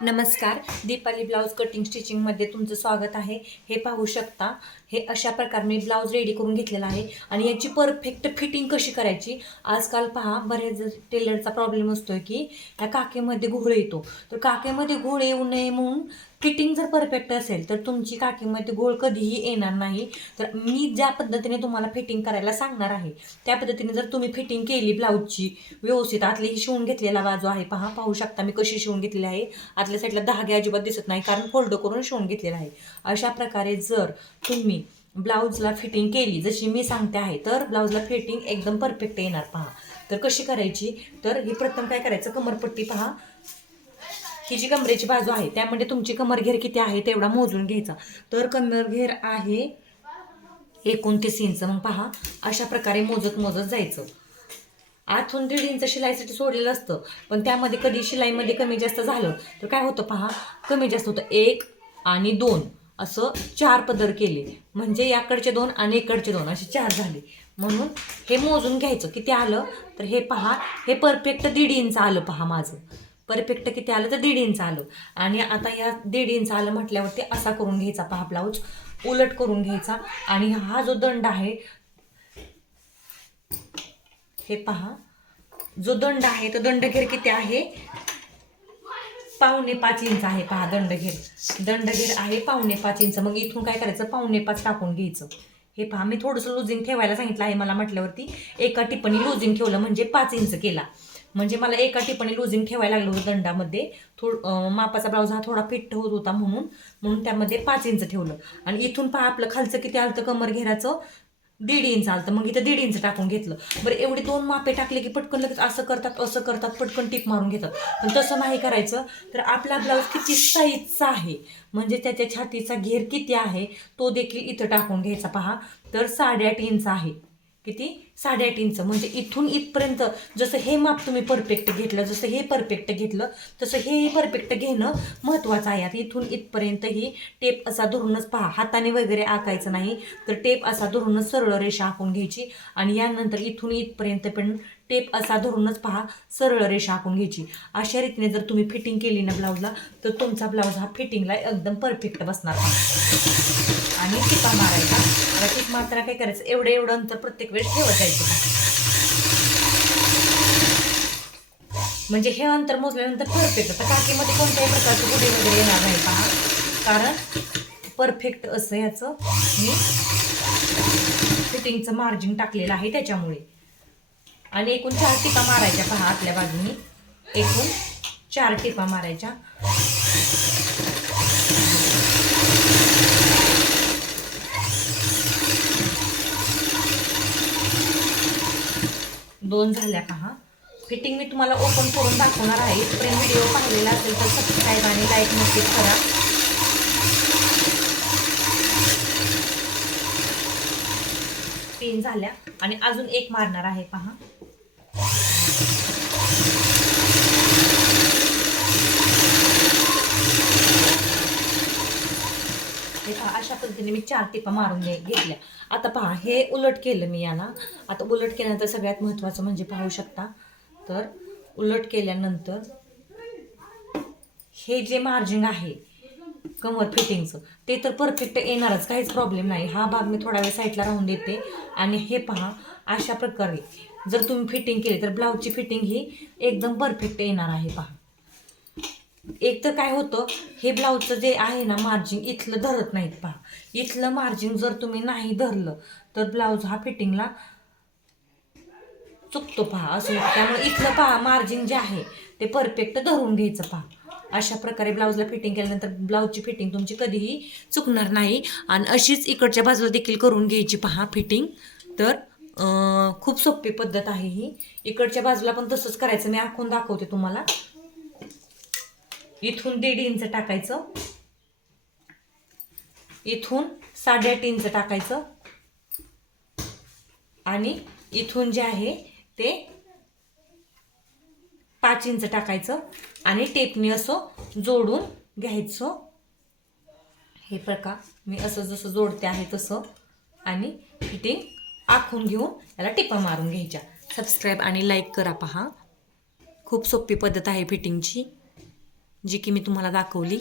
नमस्कार, Deepali blouse cutting स्टिचिंगमध्ये तुमचं स्वागत आहे. हे पाहू शकता, हे अशा प्रकारे मी ब्लाऊज रेडी करून घेतलेला आहे आणि याची परफेक्ट फिटिंग कशी करायची. आजकाल पहा, बरेच टेलरचा प्रॉब्लेम असतोय की त्या काखेमध्ये घोळ येतो. तर काखेमध्ये घोळ येऊ नये म्हणून फिटिंग जर परफेक्ट असेल तर तुमची काखेमध्ये घोळ कधीही येणार नाही. तर मी ज्या पद्धतीने तुम्हाला फिटिंग करायला सांगणार आहे त्या पद्धतीने जर तुम्ही फिटिंग केली ब्लाऊजची व्यवस्थित, आतली ही शिवून घेतलेला बाजू आहे पहा, पाहू शकता मी कशी शिवून घेतलेली आहे. आतल्या साईडला धागे अजिबात दिसत नाही कारण फोल्ड करून शिवून घेतलेला आहे. अशा प्रकारे जर तुम्ही ब्लाऊजला फिटिंग केली जशी मी सांगते आहे तर ब्लाऊजला फिटिंग एकदम परफेक्ट येणार पहा. तर कशी करायची, तर ही प्रथम काय करायचं, कमरपट्टी पहा, ही जी कमरेची बाजू आहे त्यामध्ये तुमची कमरघेर किती आहे तेवढा मोजून घ्यायचा. तर कमरघेर आहे 29 इंच. मग पहा, अशा प्रकारे मोजत मोजत जायचं. आतून 1.5 इंच शिलाईसाठी सोडलेलं असतं, पण त्यामध्ये कधी शिलाईमध्ये कमी जास्त झालं तर काय होतं पहा, कमी जास्त होतं. 1 आणि 2 असं 4 पदर केले म्हणजे याकडचे 2 आणि इकडचे 2 असे 4 झाले. म्हणून हे मोजून घ्यायचं किती आलं. तर हे पहा, हे परफेक्ट 1.5 इंच आलं पहा माझं. परफेक्ट किती आलं तर 1.5 इंच आलं. आणि आता या 1.5 इंच आलं म्हटल्यावरती असा करून घ्यायचा पहा, ब्लाऊज उलट करून घ्यायचा. आणि हा जो दंड आहे, हे पहा, जो दंड आहे तो दंडघेर किती आहे, 5.25 इंच आहे पहा. दंडघेर आहे 5.25 इंच. मग इथून काय करायचं, 5.25 टाकून घ्यायचं. हे पहा, मी थोडंसं लुजिंग ठेवायला सांगितलं आहे मला म्हटल्यावरती एका टिप्पणी लुजिंग ठेवलं म्हणजे 5 इंच केला. म्हणजे मला एका टिप्पणी लुजिंग ठेवायला लागलं होतं दंडामध्ये. मापाचा ब्लाऊज हा थोडा फिट होत होता म्हणून त्यामध्ये 5 इंच ठेवलं. आणि इथून पहा आपलं खालचं किती आलं, कमर घेराचं 1.5 इंच आलं. मग इथं 1.5 इंच टाकून घेतलं. बरं, एवढी 2 मापे टाकले की पटकन लगेच असं करतात पटकन टिप मारून घेतात. पण तसं नाही करायचं. तर आपला ब्लाऊज किती साईजचा आहे म्हणजे त्याच्या छातीचा घेर किती आहे तो देखील इथं टाकून घ्यायचा पहा. तर 8.5 इंच आहे. किती, 8.5 इंच. म्हणजे इथून इथपर्यंत जसं हे माप तुम्ही परफेक्ट घेतलं, जसं हे परफेक्ट घेतलं तसं हेही परफेक्ट घेणं महत्त्वाचं आहे. आता इथून इथपर्यंत ही टेप असा धरूनच पहा, हाताने वगैरे आखायचं नाही. तर टेप असा धरूनच सरळ रेषा आखून घ्यायची. आणि यानंतर इथून इथपर्यंत पण टेप असा धरूनच पहा, सरळ रेषा आखून घ्यायची. अशा रीतीने जर तुम्ही फिटिंग केली ना ब्लाऊजला तर तुमचा ब्लाऊज हा फिटिंगला एकदम परफेक्ट बसणार. आणि टिपा मारायचा. आता टिप मारताना काय करायचं, एवढं अंतर प्रत्येक वेळेस ठेवत जायचं. म्हणजे हे अंतर मोजल्यानंतर परफेक्ट. आता काकीमध्ये कोणत्याही प्रकारचं गुढी वगैरे येणार नाही पहा, कारण परफेक्ट असं याचं मी फिटिंगचं मार्जिन टाकलेलं आहे त्याच्यामुळे. आणि एकूण 4 टिपा मारायच्या पहा, आतल्या बाजूनी एकूण 4 टिपा मारायच्या. दोन झाल्या पहा. फिटिंग मी तुम्हाला ओपन करून दाखवणार आहे. इथपर्यंत व्हिडिओ पाहिलेला असेल तर सबस्क्राईब आणि लाईक नक्कीच करा. 3 झाल्या आणि अजून एक मारणार आहे पहा. हे पहा, अशा पद्धतीने मी 4 टिपा मारून घेतल्या. आता पहा, हे उलट केलं मी याला. आता उलट केल्यानंतर सगळ्यात महत्त्वाचं म्हणजे पाहू शकता, तर उलट केल्यानंतर हे जे मार्जिन आहे कमर फिटिंगचं ते तर परफेक्ट येणारच, काहीच प्रॉब्लेम नाही. हा भाग मी थोडा वेळ साईडला राहून देते. आणि हे पहा, अशा प्रकारे जर तुम्ही फिटिंग केली तर ब्लाऊजची फिटिंग ही एकदम परफेक्ट येणार आहे पहा. एक तर काय होतं, हे ब्लाऊजचं जे आहे ना मार्जिन इथलं धरत नाहीत पहा. इथलं मार्जिन जर तुम्ही नाही धरलं तर ब्लाऊज हा फिटिंगला चुकतो पहा, असं होतं. त्यामुळे इथलं पहा मार्जिन जे आहे ते परफेक्ट धरून घ्यायचं पहा. अशा प्रकारे ब्लाऊजला फिटिंग केल्यानंतर ब्लाऊजची फिटिंग तुमची कधीही चुकणार नाही. आणि अशीच इकडच्या बाजूला देखील करून घ्यायची पहा फिटिंग. तर खूप सोपी पद्धत आहे ही. इकडच्या बाजूला पण तसंच करायचं, मी आखून दाखवते तुम्हाला. इथून 1.5 इंच टाकायचं, इथून 8.5 इंच टाकायचं आणि इथून जे आहे ते 5 इंच टाकायचं आणि टेपनी असं जोडून घ्यायचं. हे प्रकार मी असं जसं जोडते आहे तसं. आणि फिटिंग आखून घेऊन याला टिपा मारून घ्यायच्या. सबस्क्राईब आणि लाईक करा पहा. खूप सोपी पद्धत आहे फिटिंगची. जी की मी तुम्हाला दाखवली.